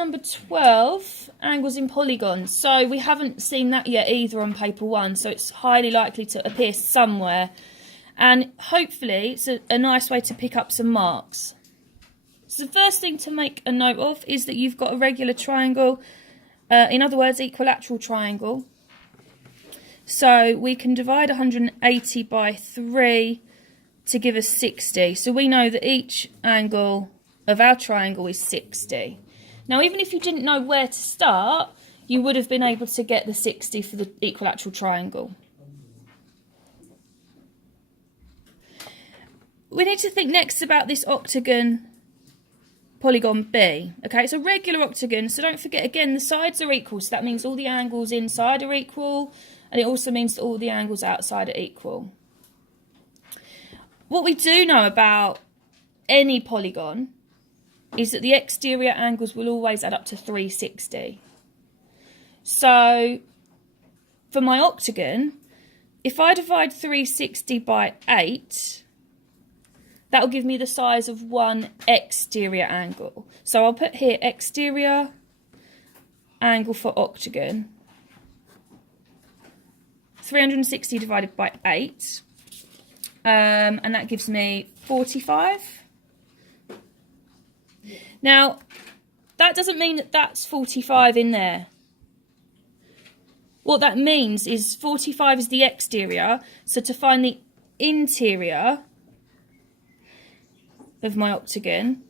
Number 12, angles in polygons. So we haven't seen that yet either on paper 1, so it's highly likely to appear somewhere. And hopefully it's a nice way to pick up some marks. So the first thing to make a note of is that you've got a regular triangle, in other words, equilateral triangle. So we can divide 180 by 3 to give us 60. So we know that each angle of our triangle is 60. Now, even if you didn't know where to start, you would have been able to get the 60 for the equilateral triangle. We need to think next about this octagon polygon B. Okay, it's a regular octagon, so don't forget, again, the sides are equal, so that means all the angles inside are equal, and it also means that all the angles outside are equal. What we do know about any polygon is that the exterior angles will always add up to 360. So for my octagon, if I divide 360 by 8, that will give me the size of one exterior angle. So I'll put here exterior angle for octagon. 360 divided by 8, and that gives me 45. Now, that doesn't mean that that's 45 in there. What that means is 45 is the exterior, so to find the interior of my octagon,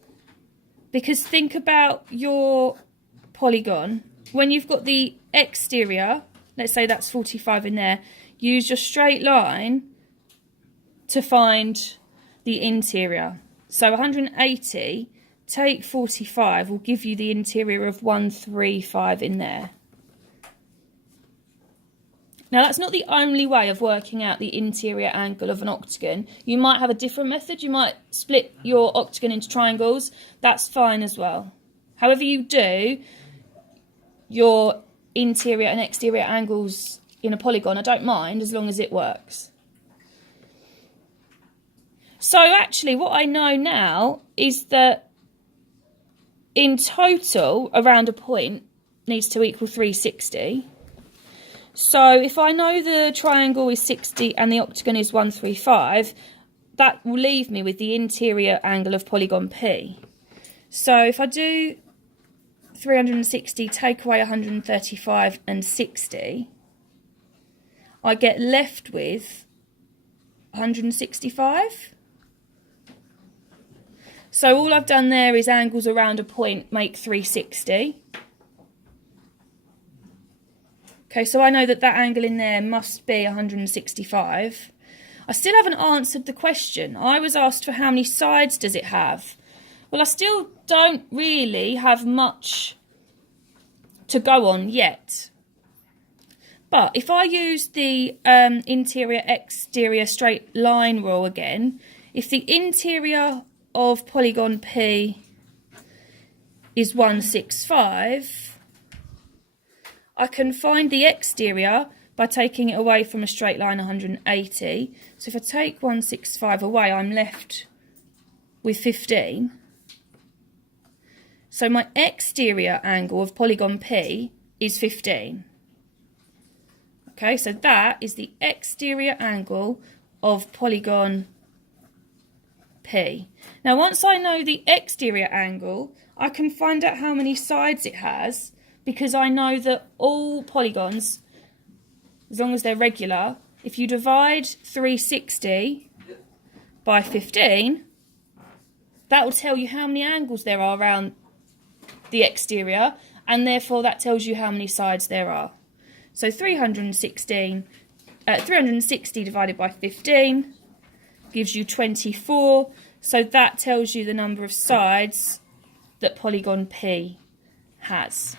because think about your polygon, when you've got the exterior, let's say that's 45 in there, use your straight line to find the interior. So 180 take 45 will give you the interior of 135 in there. Now, that's not the only way of working out the interior angle of an octagon. You might have a different method. You might split your octagon into triangles. That's fine as well. However you do your interior and exterior angles in a polygon, I don't mind as long as it works. So actually what I know now is that in total, around a point needs to equal 360. So if I know the triangle is 60 and the octagon is 135, that will leave me with the interior angle of polygon P. So if I do 360, take away 135 and 60, I get left with 165. So all I've done there is angles around a point make 360. Okay, so I know that that angle in there must be 165. I still haven't answered the question. I was asked for how many sides does it have? Well, I still don't really have much to go on yet. But if I use the interior-exterior straight line rule again, if the interior of polygon P is 165, I can find the exterior by taking it away from a straight line 180. So if I take 165 away, I'm left with 15. So my exterior angle of polygon P is 15. Okay, so that is the exterior angle of polygon P. Now, once I know the exterior angle, I can find out how many sides it has, because I know that all polygons, as long as they're regular, if you divide 360 by 15, that will tell you how many angles there are around the exterior, and therefore that tells you how many sides there are. So 360 divided by 15 gives you 24, so that tells you the number of sides that polygon P has.